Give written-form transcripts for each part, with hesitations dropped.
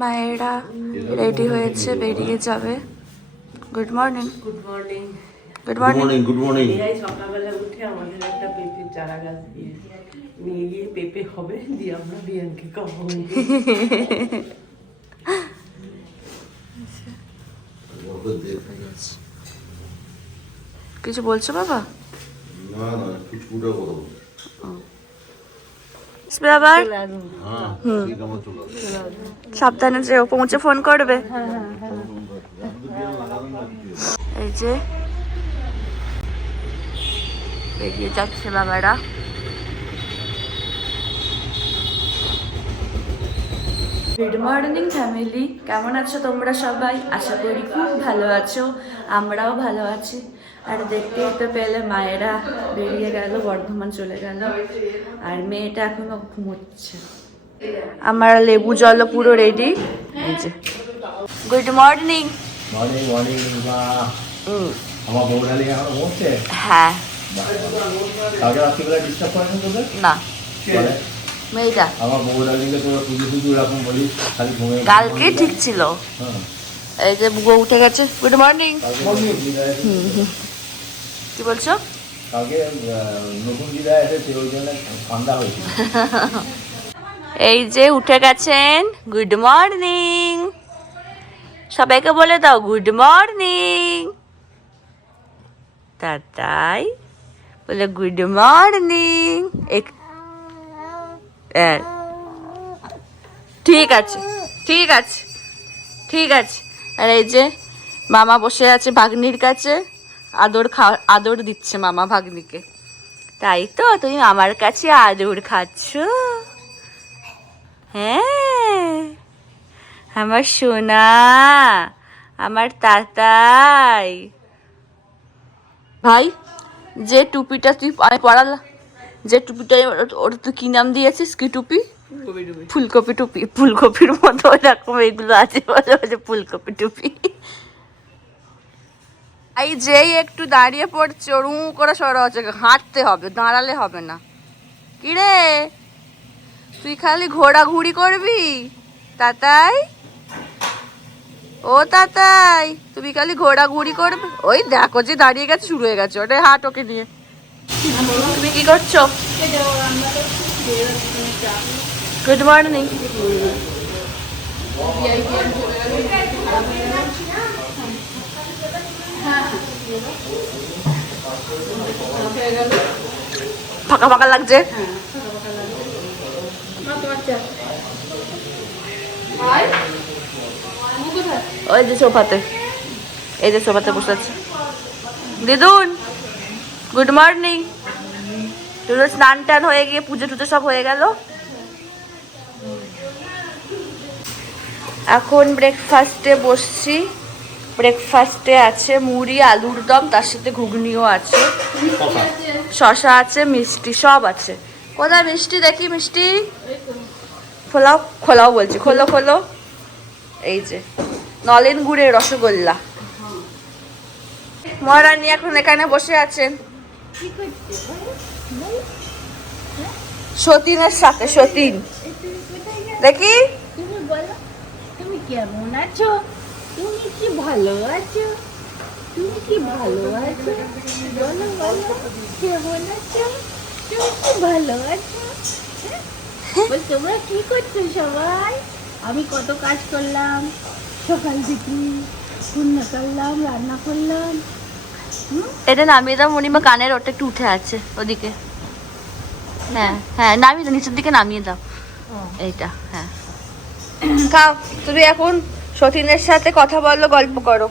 মায়েরা রেডি হয়েছে, বেরিয়ে যাবে। Good morning. Good morning. Good morning. Good morning. এই সকালবেলা উঠে আমাদের একটা পেঁপে চারা গাছ নিয়ে গিয়ে পেঁপে হবে, দিয়ে আমরা বিয়ানকে খাবো। কিছু বলছো বাবা? না না, কিছু কথা বলবো। বাবা হ্যাঁ, ঠিক আমার চলে আসবে। সাবধানে যেও, পৌঁছে ফোন করবে। এই যে বেরিয়ে যাচ্ছে বাবারা। গুড মর্নিং ফ্যামিলি, কেমন আছো তোমরা সবাই? আশা করি খুব ভালো আছো, আমরাও ভালো আছি। আর দেখতেই তো পেলে মায়েরা বেরিয়ে গেল, বর্ধমান চলে গেল, আর মেয়েটা এখনো ঘুমোচ্ছে। আমার লেবু জল পুরো রেডি। এই যে গুড মর্নিং। Morning morning. আমার বউরালি এখন ঘুমোচ্ছে? হ্যাঁ। কালকে রাত্রিবেলা ডিস্টার্ব করেনি তোদের? না, বলে মেয়েটা আমার বউরালিকে তোরা পুজো পুজো এরকম বলিস, খালি ঘুমিয়ে কালকে ঠিক ছিল। হ্যাঁ, এই যে বউ উঠে গেছে। Good morning. কালকে কি বলছো? কালকে নতুন দিদা এসেছে, ওই জন্য ঠান্ডা হয়েছে। এই যে উঠে গেছেন। গুড মর্নিং, সবাইকে বলে দাও গুড মর্নিং। তাই বলে গুড মর্নিং। ঠিক আছে ঠিক আছে ঠিক আছে। আর এই যে মামা বসে আছে ভাগ্নির কাছে, আদর দিচ্ছে মামা ভাগ্নিকে। তাই তো, তুমি আমার কাছে আদর খাচ্ছ? হ্যাঁ, আমার সোনা, আমার তাতাই। ভাই, যে টুপিটা তুই আমি পড়ালাম, যে টুপিটা ওটা তুই কি নাম দিয়েছিস? কি টুপি? ফুলকপি টুপি। ফুলকপির মতো এরকম এগুলো আছে, বলে ফুলকপি টুপি। এই যেই একটু দাঁড়িয়ে পড়ছে, ওরু করে সরা হচ্ছে, হাঁটতে হবে, দাঁড়ালে হবে না। কিরে, তুই খালি ঘোরাঘুরি করবি? তাতাই, ও তাতাই, তুমি খালি ঘোরাঘুরি করবে? ওই দেখো যে দাঁড়িয়ে গেছে, শুরু হয়ে গেছে, ওটাই হাট ওকে নিয়ে। তুমি কি করছো? Good morning. ফাঁকা ফাঁকা লাগছে। ওই যে সোফাতে, এই যে সোফাতে বসে আছে। দিদুন গুড মর্নিং। তোর স্নান টান হয়ে গিয়ে পুজো টুজো সব হয়ে গেল। এখন ব্রেকফাস্টে বসছি। ব্রেকফাস্টে আছে মুড়ি, আলুর দম, তার সাথে ঘুগনিও আছে, শশা আছে, মিষ্টি সব আছে। কোথায় মিষ্টি? দেখি মিষ্টি। খোলাও খোলাও বলছি, খোলো খোলো। এই যে নলেন গুড়ের রসগোল্লা। মহারানী এখন এখানে বসে আছেন সতীনের সাথে। সতীন দেখি, তুমি বলো, তুমি কেমন আছো? তুমি কি ভালো আছো? তুমি কি ভালো আছো? বলো বলো, কেমন আছো? তুমি কি ভালো আছো? বল, তোমরা কি করছো সবাই? আমি কত কাজ করলাম সকাল থেকে, রান্না করলাম, রান্না করলাম। এটা নামিয়ে দাও মণিমা, কানের ওটা একটু উঠে আছে ওদিকে। হ্যাঁ হ্যাঁ, নামিয়ে দাও, নিচের দিকে নামিয়ে দাও এইটা। হ্যাঁ, খাও। তুমি এখন সতীনের সাথে কথা বলো, গল্প করো।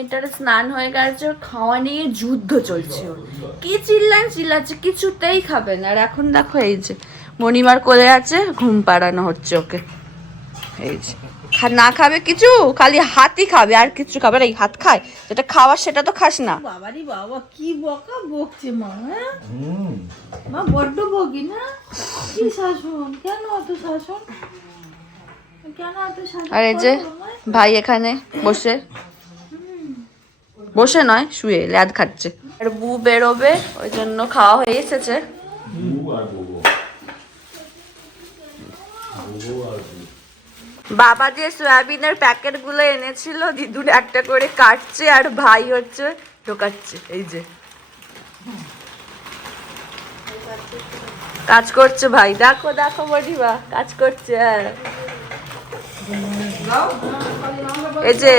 এটার স্নান হয়ে গেছে, ওর খাওয়া নিয়ে যুদ্ধ চলছে। ওর কি চিল্লাচ্ছে, কিছুতেই খাবে না। আর এখন দেখো এই যে মণিমার কোলে আছে, ঘুম পাড়ানো হচ্ছে ওকে। এই যে না খাবে কিছু, খালি হাতই খাবে, আর কিছু খাবে না। এই হাত খায়, যেটা খাওয়ার সেটা তো খাস না। বাবারি বাবা, কি বকা বকছে মা। মা বড্ড বকি না? কি শাসন? কেন এত শাসন? কেন এত শাসন? আর এই যে ভাই এখানে বসে বসে নয়, শুয়ে ল্যাদ খাচ্ছে। আর বু বেরোবে, ওই জন্য খাওয়া হয়ে এসেছে। বাবা যে সয়াবিনের প্যাকেটগুলো এনেছিল দিদুন একটা করে কাটছে আর ভাই হচ্ছে ঢোকাচ্ছে। এই যে কাজ করছে ভাই, দেখো দেখো বডিবা কাজ করছে। এই যে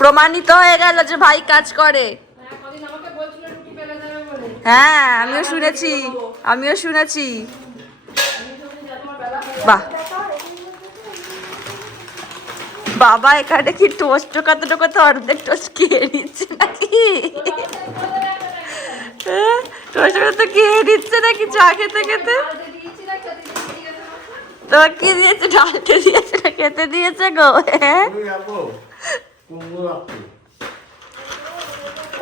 প্রমাণিত হয়ে গেল যে ভাই কাজ করে। হ্যাঁ আমিও শুনেছি। বাহ, বাবা এখানে কি টোস্ট টোকাতে অর্ধেক টোস্ট খেয়ে নিচ্ছে নাকি? টোস্ট টোকাতে খেয়ে নিচ্ছে নাকি চা খেতে খেতে? তোমার কি দিয়েছে? ঢালতে দিয়েছে না খেতে দিয়েছে গো? হ্যাঁ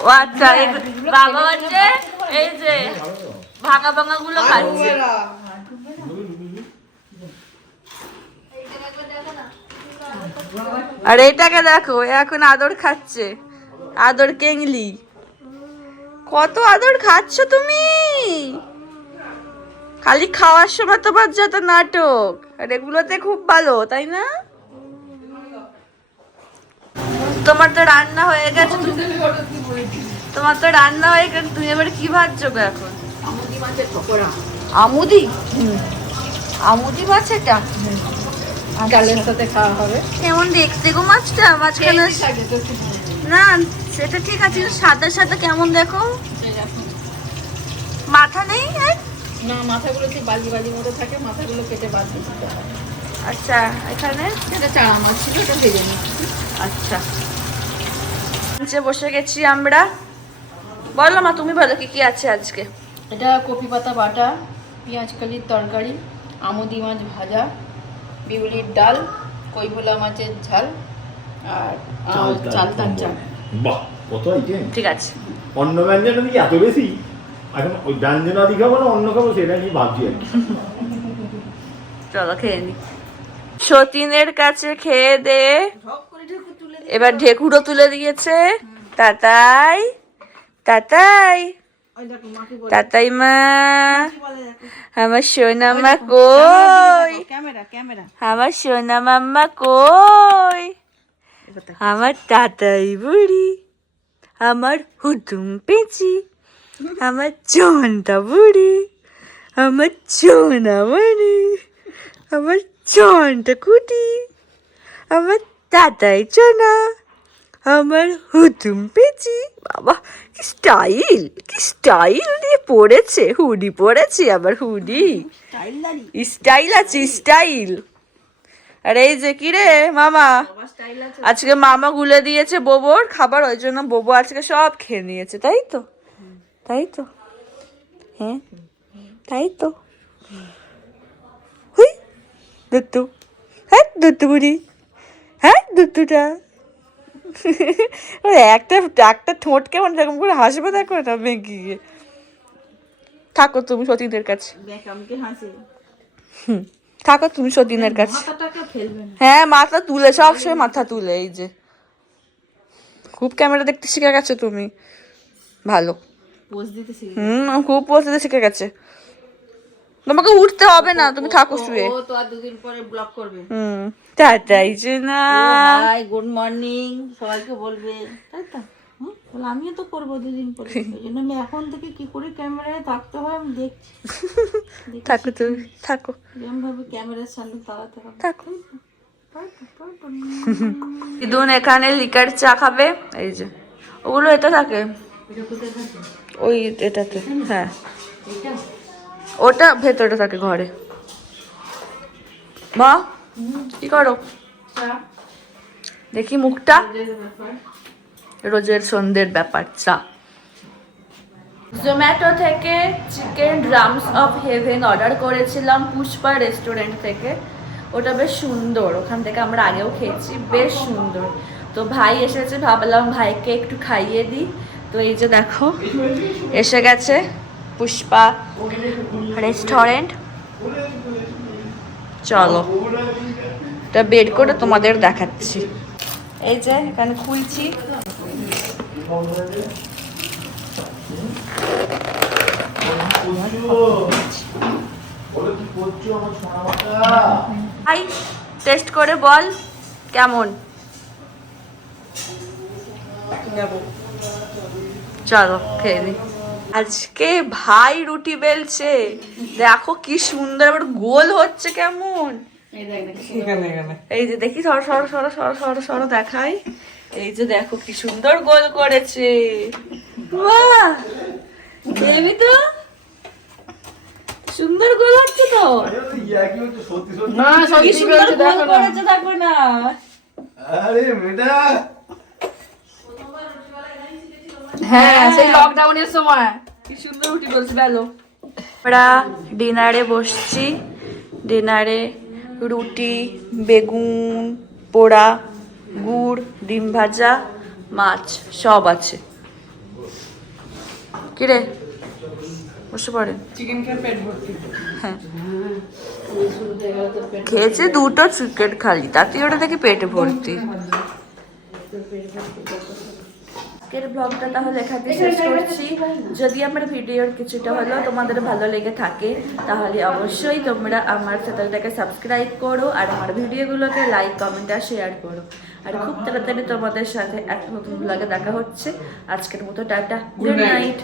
ও আচ্ছা, বাবা হচ্ছে এই যে ভাঙা ভাঙা গুলো খাচ্ছে। আর এটাকে দেখো, এখন আদর খাচ্ছে, আদর কেংলি। কত আদর খাচ্ছ তুমি, খালি খাওয়ার সময় তোমার যত নাটক, আর এগুলোতে খুব ভালো তাই না? তোমার তো রান্না হয়ে গেছে, তোমার তো রান্না হয়ে গেছে, তুমি এবার কি ভাজছো গো এখন? আমুদি মাছ, এটা ডালের সাথে খাওয়া হবে। কেমন দেখতে গো মাছটা? মাঝখানে না সেটা ঠিক আছে, সাদা সাদা কেমন দেখো, মাথা নেই? না, মাথাগুলো কি বাজি মতো থাকে, মাথাগুলো কেটে বাদ দিতে হয়। আচ্ছা, এখানে এটা চারা মাছ ছিল, এটা ভেজে নিচ্ছি। আচ্ছা, নিচে বসে গেছি আমরা। বলো মা, তুমি বলো কি কি আছে আজকে? এটা কপি পাতা বাটা, পেঁয়াজ কালির তরকারি, আমুদি মাছ ভাজা, বিউলির ডাল, কইভোলা মাছের ঝাল, আর চালতার চাল। বাহ, কত আইটেম! ঠিক আছে, অন্য ব্যঞ্জন কি এত বেশি? এখন ওই ব্যঞ্জনাদি খাবো না অন্য খাবো সেটা নিয়ে ভাবছি আর কি। চলো খেয়ে নি। সতীনের কাছে খেয়ে দে, এবার ঢেকুরও তুলে দিয়েছে। তাতাই মা, আমার সোনা মা কই? আমার সোনা মাম্মা কই? আমার তাতাই বুড়ি, আমার হুতুম পেঁচি, আমার চন্টা বুড়ি, আমার সোনা মনি, আমার চন্টা কুটি, আমার তাতাই চনা, আমার হুতুম পেঁচি। বাবা কি স্টাইল দিয়ে পড়েছে, হুডি পড়েছি, আবার হুডি স্টাইল আছে, স্টাইল। আর এই যে কি রে মামা, আজকে মামা গুলে দিয়েছে বোবোর খাবার, ওই জন্য বোবো আজকে সব খেয়ে নিয়েছে, তাই তো? হ্যাঁ তাই তো। হুই দুত্তু, হ্যাঁ দুত্তু বুড়ি, হ্যাঁ দুত্তুটা। একটা ঠোঁট কেমন এরকম করে হাসবে, দেখো না বেঁকিয়ে। থাকো তুমি সতীনের কাছে, থাকো তুমি সতীনের কাছে। হ্যাঁ মাথা তুলে, সবসময় মাথা তুলে। এই যে খুব ক্যামেরা দেখতে শিখে গেছো তুমি, ভালো। খুব পোজ দিতে শিখে গেছে। তোমাকে উঠতে হবে না, তুমি থাকো শুয়ে। ও তো আর দুদিন পরে ব্লগ করবে। তাই যে না, হাই গুড মর্নিং সবাইকে বলবে, তাই তো? বলে আমিও তো করবো দুদিন পরে, ওই জন্য আমি এখন থেকে কি করে ক্যামেরায় থাকতে হয় আমি দেখছি। থাকো তুমি, থাকো, এরকম ভাবে ক্যামেরার সামনে দাঁড়াতে হবে। থাকো। দিদুন এখানে লিকার চা খাবে। এই যে ওগুলো এতে থাকে, ওই এটাতে। হ্যাঁ ওটা ভেতরে থাকে ঘরে। মা কি করো? দেখি মুখটা, রোজের সন্ধ্যের ব্যাপার। চা। জোম্যাটো থেকে chicken drums of haven order করেছিলাম পুষ্পা রেস্টুরেন্ট থেকে। ওটা বেশ সুন্দর, ওখান থেকে আমরা আগেও খেয়েছি, বেশ সুন্দর। তো ভাই এসেছে, ভাবলাম ভাইকে একটু খাইয়ে দিই। তো এই যে দেখো এসে গেছে পুষ্পা রেস্টুরেন্ট। চলো এটা বের করে তোমাদের দেখাচ্ছি। এই যে এখানে খুলছি, আমার ভাই টেস্ট করে বল কেমন। চলো খেয়ে নি। আজকে ভাই রুটি বেলছে, দেখো কি সুন্দর, আবার গোল হচ্ছে কেমন। এই যে দেখি সরো সরো সরো সরো সরো সরো দেখাই, এই যে দেখো কি সুন্দর গোল করেছে। বাহ দেবি তো, সুন্দর গোল হচ্ছে তো। কি সুন্দর গোল করেছে দেখো না। আরে মেয়েটা হ্যাঁ সেই লকডাউনের সময় কি সুন্দর রুটি বলছি বেলো। আমরা ডিনারে বসছি, ডিনারে রুটি, বেগুন পোড়া, গুড়, ডিম ভাজা, মাছ সব আছে। কিরে বসে পড়ে। চিকেন খেয়ে পেট ভর্তি। হ্যাঁ খেয়েছে দুটো চিকেন খালি, তাতেই ওটা থেকে পেটে ভর্তি। আজকের ব্লগটা তাহলে এখানে শেষ করছি। যদি আমার ভিডিওর কিছুটা হলেও তোমাদের ভালো লেগে থাকে তাহলে অবশ্যই তোমরা আমার চ্যানেলটাকে সাবস্ক্রাইব করো আর আমার ভিডিওগুলোকে লাইক কমেন্ট আর শেয়ার করো। আর খুব তাড়াতাড়ি তোমাদের সাথে একটা নতুন ব্লগে দেখা হচ্ছে। আজকের মতো টাটা, গুড নাইট।